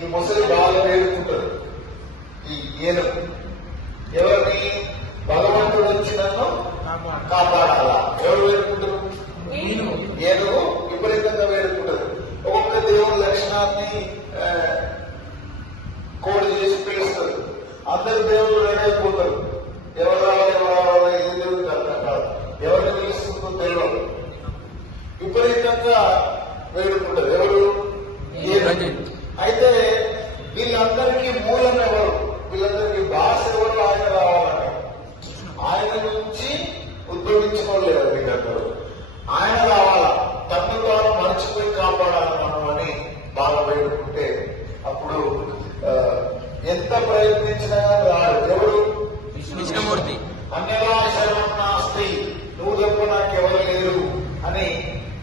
ఈ ముసలి బాగా వేడుకుంటారు. ఈ ఏనుగు ఎవరిని భగవంతుడు వచ్చి నన్ను కాపాడాలా ఎవరు వేడుకుంటారు? ఏనుగు విపరీతంగా వేడుకుంటారు. ఒక్కొక్క దేవుడి లక్షణాన్ని కోడి చేసి పిలుస్తారు. అందరు దేవుళ్ళు రెడీ అయిపోతారు. ఎవరు రావాలి ఏ దేవుడికి అర్థం కాదు, ఎవరిని పిలుస్తుందో తెలియదు. విపరీతంగా వేడుకుంటారు. ఎవరు? అయితే వీళ్ళందరికీ మూలం ఎవరు? వీళ్ళందరికీ భాష ఎవరు? ఆయన రావాలని ఆయన నుంచి ఉద్భవించిన వాళ్ళు లేరు వీళ్ళందరూ. ఆయన రావాలా, తను తాను మర్చిపోయి కాపాడాలి మనం అని బాగా వేడుకుంటే అప్పుడు ఎంత ప్రయత్నించినా రాడు. ఎవరు? విష్ణుమూర్తి. అన్యలా శరణం నాస్తి, నువ్వు తప్ప నాకెవరు లేరు అని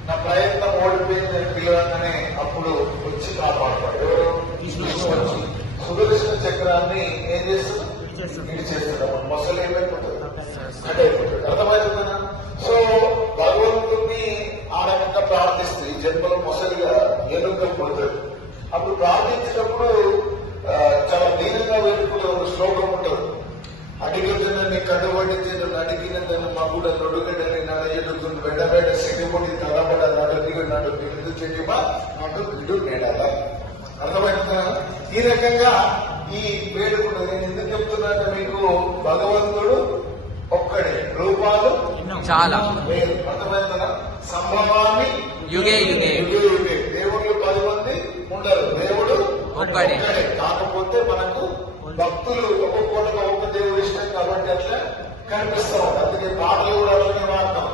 నా ప్రయత్నం ఓడిపోయింది పిల్లగానే అప్పుడు వచ్చి కాపాడతాడు. ఎవరు? విష్ణు వచ్చి సుదర్శన చక్రాన్ని ఏం చేస్తుంది? ఇది చేస్తాడు. మొసలు ఏమైపోతుంది? అంటే అయిపోతాడు. అర్థమవుతుందా? సో భగవంతుడిని ఆ రకంగా ప్రార్థిస్తుంది. ఈ జన్మలో మొసలిగా ఏనుగుగా పుడతాడు. అప్పుడు ప్రార్థించినప్పుడు చాలా దీనంగా వేడుకునే ఒక శ్లోకం ఉంటుంది. అడిగిన కడుబడితే అడిగిన మగుడ నొడుగడని నడయడుగుండు వెడబెడ సిడిముడి తలబడ నడుగు నడు బిందు చెడిమా నడు బిడు నేడాల. అర్థమవుతుందా? ఈ రకంగా ఈ వేడుకుడు నేను ఎందుకు చెప్తున్నా మీకు, భగవంతుడు ఒక్కడే, రూపాలు చాలా వేరు. అర్థమవుతుందా? సంభవాన్ని యుగే యుగే. యుగే దేవుళ్ళు 10 మంది ఉండరు, దేవుడు ఒక్కడే. కాకపోతే మనకు భక్తులు ఒక్కొక్కటిగా ఒక్క దేవుడు ఇష్టం కాబట్టి అట్లా కనిపిస్తా ఉంటారు. అందుకే పాటలు కూడా అలాగే వాడతాం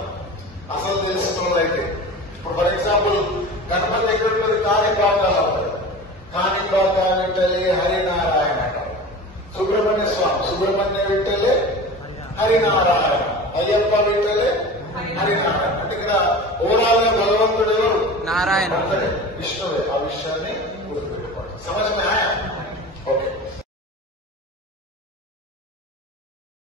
అసలు తెలుసుకోవాలి. అయితే ఇప్పుడు ఫర్ ఎగ్జాంపుల్ గణపతి ఎక్కడ ఉంటుంది? కాణిపాకాలు ఉంటారు. కాణిపాక విట్టలే హరినారాయణ అంటారు. సుబ్రహ్మణ్య స్వామి సుబ్రహ్మణ్య విట్టలే హరినారాయణ, అయ్యప్ప విట్టలే హరినారాయణ. అంటే ఇక్కడ ఓవరాల్ గా భగవంతుడు ఎవరు? నారాయణ, విష్ణువే. ఆ విషయాన్ని గుర్తు